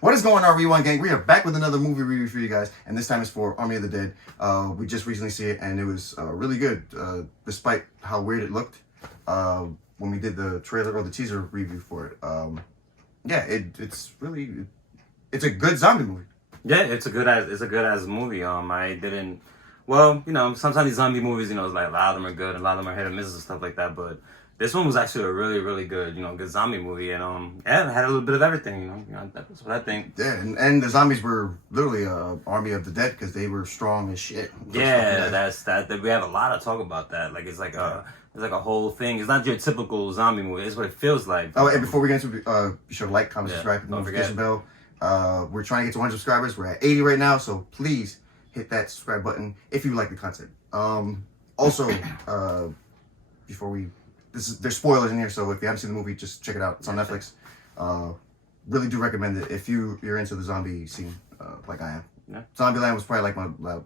What is going on, Rewind Gang? We are back with another movie review for you guys, and this time it's for Army of the Dead. We just recently see it, and it was really good, despite how weird it looked when we did the trailer or the teaser review for it. Yeah, it's a good zombie movie. Yeah, it's a good as movie. I didn't. Well, sometimes these zombie movies, it's like a lot of them are good, and a lot of them are hit or misses and stuff like that. But this one was actually a really, really good, good zombie movie, and yeah, it had a little bit of everything. That's what I think. Yeah, and the zombies were literally Army of the Dead because they were strong as shit. Yeah, that's that. We have a lot to talk about that. Like it's like a whole thing. It's not your typical zombie movie. It's what it feels like. Oh, and before we get into it, be sure to like, comment, subscribe, hit the notification bell. We're trying to get to 100 subscribers. We're at 80 right now, so please hit that subscribe button if you like the content. Also, there's spoilers in here, so if you haven't seen the movie, just check it out. It's on Netflix. Really do recommend it if you're into the zombie scene, like I am. Yeah. Zombieland was probably like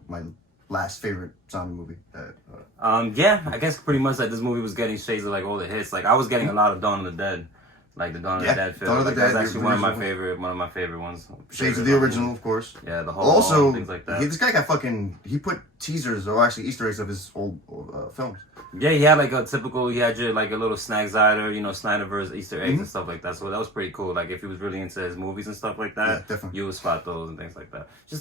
my last favorite zombie movie. Yeah, I guess pretty much like this movie was getting shades of like all the hits. Like I was getting a lot of Dawn of the Dead. Like the Dawn of the Dead film. Dawn of the Dead, that's actually one of my favorite ones. Shades of the original, of course. Yeah, the whole also things like that. This guy got he put teasers or actually Easter eggs of his old films. Yeah, he had like a typical, he had your like a little Snyder, Snyderverse Easter eggs and stuff like that. So that was pretty cool. Like if he was really into his movies and stuff like that, yeah, definitely. You would spot those and things like that. Just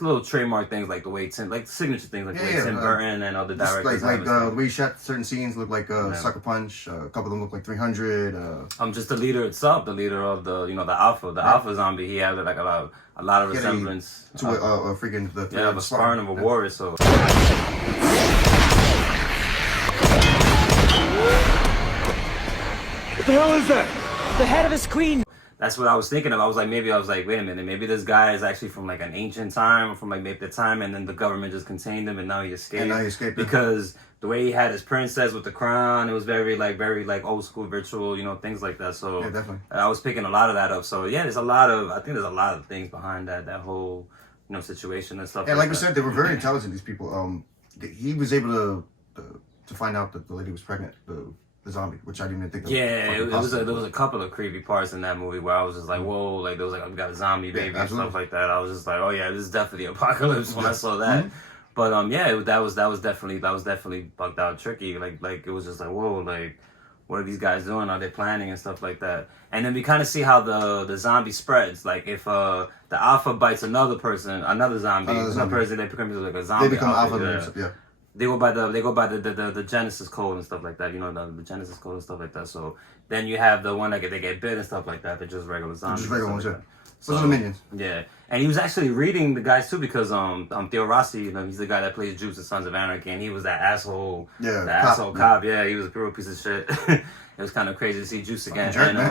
little trademark things like the way like signature things like the way Tim Burton and other directors. Like the way he shot certain scenes look like Sucker Punch. A couple of them look like 300. Just the leader itself, the leader of the alpha zombie. He had like a lot of resemblance to a freaking a Spartan of a warrior. So. What the hell is that? The head of his queen. That's what I was thinking of. I was like, wait a minute, maybe this guy is actually from like an ancient time, or from like maybe the time, and then the government just contained him, and now he escaped. Because the way he had his princess with the crown, it was very old school ritual, things like that. So yeah, definitely. I was picking a lot of that up. So yeah, I think there's a lot of things behind that whole situation and stuff. Yeah, like we said, they were very intelligent. These people. He was able to find out that the lady was pregnant. The zombie, which I didn't even think of. Yeah, there was a couple of creepy parts in that movie where I was just like, whoa, like there was like we got a zombie baby and stuff like that. I was just like, oh yeah, this is definitely apocalypse when I saw that. But that was definitely bugged out tricky. Like it was just like, whoa, like what are these guys doing? Are they planning and stuff like that? And then we kind of see how the zombie spreads. Like if the alpha bites another zombie, another person, they become like a zombie. They become alpha. Yeah. They go by the Genesis code and stuff like that. The Genesis code and stuff like that. So then you have the one that they get bit and stuff like that. They're just regular zombies. Just regular ones, yeah. So, those are the minions. Yeah, and he was actually reading the guys too because Theo Rossi, he's the guy that plays Juice in Sons of Anarchy, and he was that asshole. Yeah, asshole cop. Yeah, he was a real piece of shit. It was kind of crazy to see Juice again. Jerk, I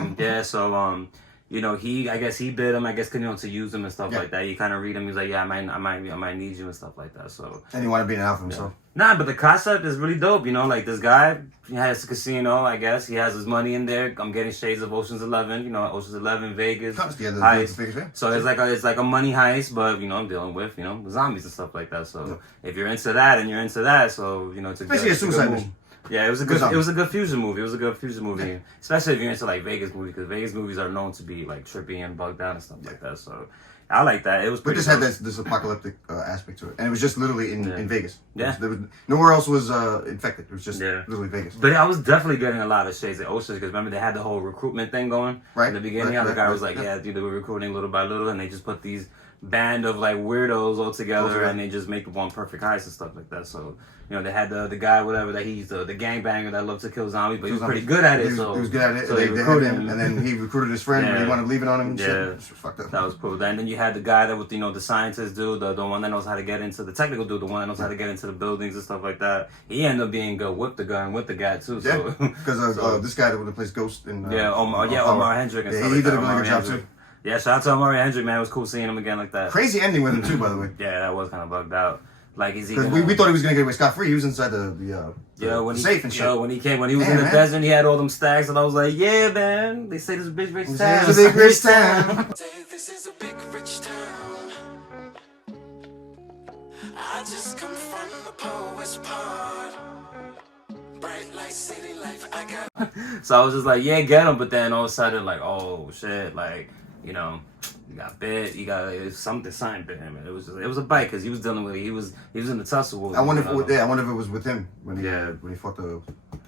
guess he bit him. I guess to use him and stuff like that. You kind of read him. He's like, yeah, I might need you and stuff like that. So. And he wanted to be an alpha himself. Nah, but the concept is really dope. Like this guy, he has a casino. I guess he has his money in there. I'm getting shades of Ocean's 11. Ocean's 11, Vegas. Heist. So it's like a money heist, but dealing with zombies and stuff like that. So if you're into that and you're into that, so it's basically a suicide mission. Yeah, it was a good fusion movie. Yeah. Especially if you're into like Vegas movies, because Vegas movies are known to be like trippy and bugged out and stuff like that. So I like that. It was. But just had this apocalyptic aspect to it, and it was just literally in Vegas. Yeah, there was nowhere else was infected. It was just literally Vegas. But I was definitely getting a lot of shades of Oceans because remember they had the whole recruitment thing going in the beginning. The guy was like, yeah, dude, they were recruiting little by little, and they just put these band of like weirdos all together and they just make one perfect heist and stuff like that. So they had the guy whatever that he's the gangbanger that loved to kill zombies, but he was pretty good at it. He was good at it. So they recruited him, and then he recruited his friend, but he wanted to leave it on him. And shit. Fucked up. That was cool. And then you had the guy that with the scientist dude, the one that knows how to get into the technical dude, the one that knows how to get into the buildings and stuff like that. He ended up being good with the gun with the guy too. So. Yeah, because this guy that plays Ghost in Omar Hendrick and stuff. He did a really good job too. Yeah, shout out to Omar Hendrick, man. It was cool seeing him again like that. Crazy ending with him too, by the way. Yeah, that was kind of bugged out. Like, is he? Because we thought he was gonna get away scot-free. He was inside the safe and shit. When he was in the desert, he had all them stacks, and I was like, yeah, man. They say this is a big rich town. This is a big rich town. This is a big rich town. I just come from the poorest part. Bright light, city life. I got. So I was just like, yeah, get him. But then all of a sudden, like, oh shit, like. you know, he got bit. It was something bit him. It was a bite because he was dealing with it. He was in the tussle. I wonder if it was with him when he fought the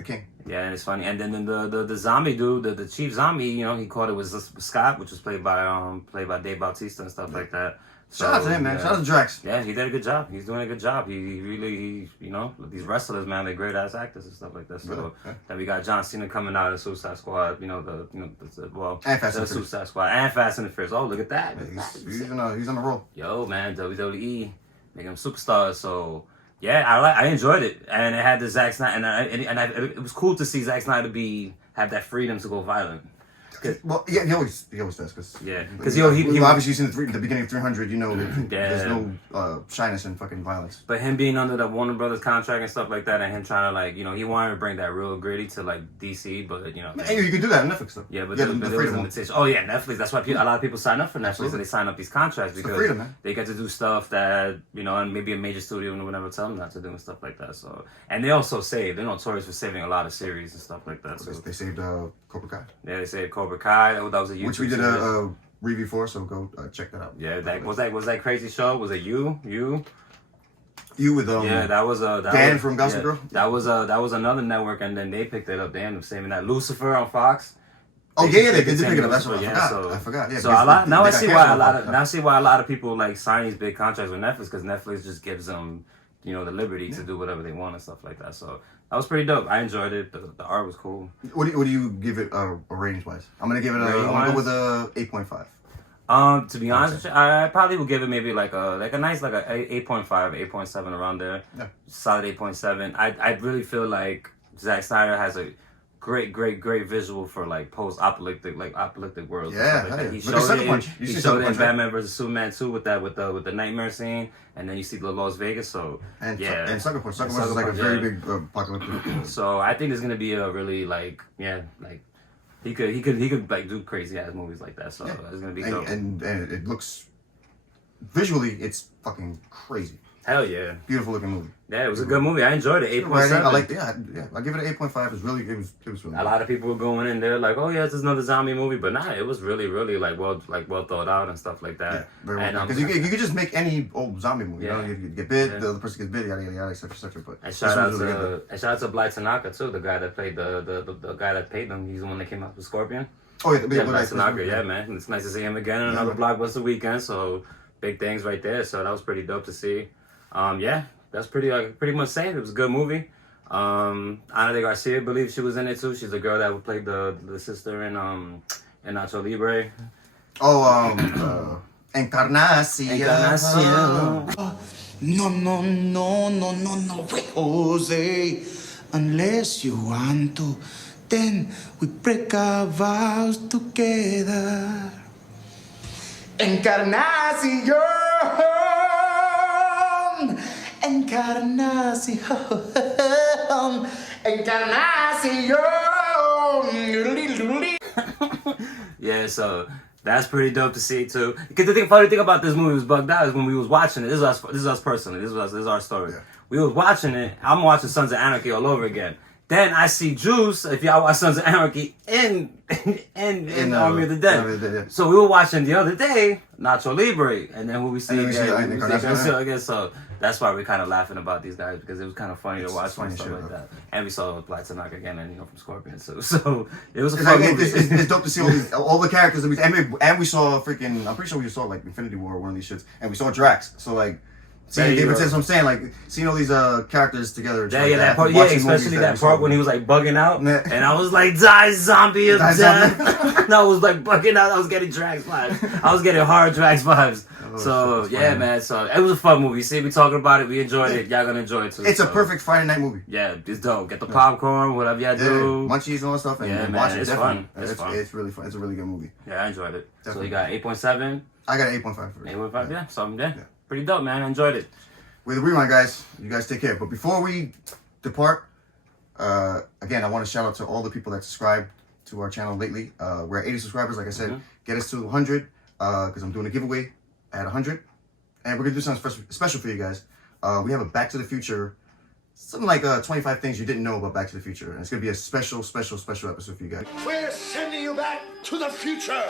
king. Yeah, and it's funny. And then the zombie dude, the chief zombie, you know, he caught it was Scott, which was played by Dave Bautista and stuff like that. So, shout out to him, man. Shout out to Drax. Yeah, he did a good job. He's doing a good job. He really, you know, these wrestlers, man, they're great ass actors and stuff like that. So really? Yeah. then we got John Cena coming out of the Suicide Squad, And Fast the and Suicide Squad and Fast and the Furious. Oh, look at that. Yeah, he's on the roll. Yo, man, WWE making them superstars. So yeah, I enjoyed it, and it had the Zack Snyder, it was cool to see Zack Snyder have that freedom to go violent. Well, yeah, he always does, because he obviously seen the beginning of 300. You know, there's no shyness and fucking violence. But him being under the Warner Brothers contract and stuff like that, and him trying to, like, you know, he wanted to bring that real gritty to, like, DC, but, you know, And you can do that on Netflix though. yeah, but yeah, there was limitations. Oh yeah, Netflix. That's why a lot of people sign up for Netflix, and they sign up these contracts because freedom, man. they get to do stuff that, you know, and maybe a major studio would never tell them not to do and stuff like that. So, and they also they're notorious for saving a lot of series and stuff like that. So They saved Cobra Kai. yeah, they saved Cobra Kai. That was a YouTube Which we did series. a review for, so go check that out. Yeah, was that crazy show? Was it you? You with Yeah, that was Dan from Gossip Girl. That was another network, and then they picked it up. They ended up saving that. Lucifer on Fox. Oh yeah, they did pick it up. That's Lucifer, what I forgot. I forgot. Yeah. So I see why a lot of people like sign these big contracts with Netflix, because Netflix just gives them, you know, the liberty to do whatever they want and stuff like that. So that was pretty dope. I enjoyed it. The art was cool. What do you give it range wise? I'm gonna give it I'm gonna go with a 8.5. To be honest with you, I probably would give it maybe like a nice 8.5, 8.7 around there. Yeah. Solid 8.7. I really feel like Zack Snyder has a great visual for like post-apocalyptic worlds. Yeah, and stuff like that. He Look at Sucker Punch. He showed it in Batman vs Superman 2 with the nightmare scene, and then you see the Las Vegas. So And yeah, Sucker Punch. Sucker Punch is like a very big apocalyptic. So I think there's gonna be a really he could like do crazy ass movies like that. So it's gonna be dope. And it looks visually, it's fucking crazy. Hell yeah. Beautiful looking movie. Yeah, it was a good movie. I enjoyed it. 8.7. I liked it. Yeah. I give it an 8.5. It was really A lot of people were going in there like, oh yeah, it's another zombie movie, but nah, it was really well thought out and stuff like that. Yeah, very well. Because you could just make any old zombie movie. Yeah. You know, you get bit, the other person gets bit, yada yada yada, etc. But And shout out to Black Tanaka too, the guy that played the guy that paid them. He's the one that came out with Scorpion. Oh yeah, Black Tanaka. Yeah, man, it's nice to see him again on another blockbuster weekend. So big things right there. So that was pretty dope to see. Yeah, that's pretty much safe. It was a good movie. Ana de Garcia, I believe she was in it too. She's the girl that played the sister in Nacho Libre. Oh, Encarnacion. No, Jose. Unless you want to, then we break our vows together. Encarnacion. Yeah, so that's pretty dope to see too. Because the funny thing about this movie was bugged out is when we was watching it. This is us personally. This is our story. Yeah. We was watching it. I'm watching Sons of Anarchy all over again. Then I see Juice. If y'all watch Sons of Anarchy in Army of the Dead. Yeah. So we were watching the other day Nacho Libre, and then when we see Encarnacion. again. So that's why we're kind of laughing about these guys, because it was kind of funny to watch and stuff like that. And we saw Black Tanaka again, and from Scorpion too. So it was a fun movie. It's dope to see all the characters that and we saw freaking. I'm pretty sure we saw like Infinity War or one of these shits, and we saw Drax. So like. That's what I'm saying. Like seeing all these characters together. That part. Yeah, especially that part when he was like bugging out, and I was like, "Die zombie of death." And I was like bugging out. I was getting Drax vibes. I was getting hard Drax vibes. So yeah, man. So it was a fun movie. See, we talking about it. We enjoyed it. Y'all gonna enjoy it too. It's a perfect Friday night movie. Yeah, it's dope. Get the popcorn, whatever y'all do. Munchies and all that stuff, and watch it. It's fun. It's really fun. It's a really good movie. Yeah, I enjoyed it. Definitely. So you got 8.7. I got an 8.5 for it. 8.5. Yeah, something. Yeah, pretty dope, man. I enjoyed it. With the rewind, guys, you guys take care. But before we depart, again, I want to shout out to all the people that subscribe to our channel lately. We're at 80 subscribers, like I said. Get us to 100, because I'm doing a giveaway at 100. And we're going to do something special for you guys. We have a Back to the Future, something like 25 things you didn't know about Back to the Future. And it's going to be a special episode for you guys. We're sending you back to the future.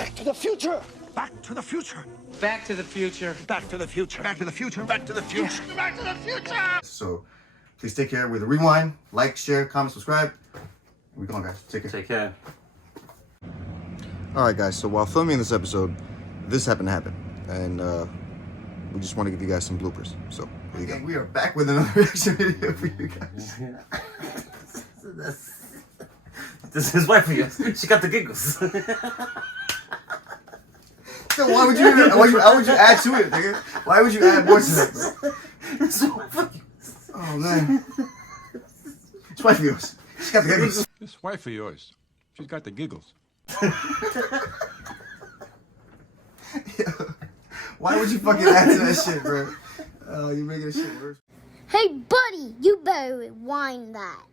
Back to the future. Back to the future. Back to the future. Back to the future. Back to the future. Back to the future. Back to the future. So please take care with a rewind. Like, share, comment, subscribe. We're going, guys. Take care. Take care. All right, guys. So while filming this episode, this happened to happen, and we just want to give you guys some bloopers. So there you go. We are back with another reaction video for you guys. This is why for you. She got the giggles. So why would you add to it, nigga? Why would you add more to that, bro? Oh man. It's wife of yours. She got the giggles. This wife of yours, she's got the giggles. Why would you fucking add to that shit, bro? Oh, you're making this shit worse. Hey, buddy, you better rewind that.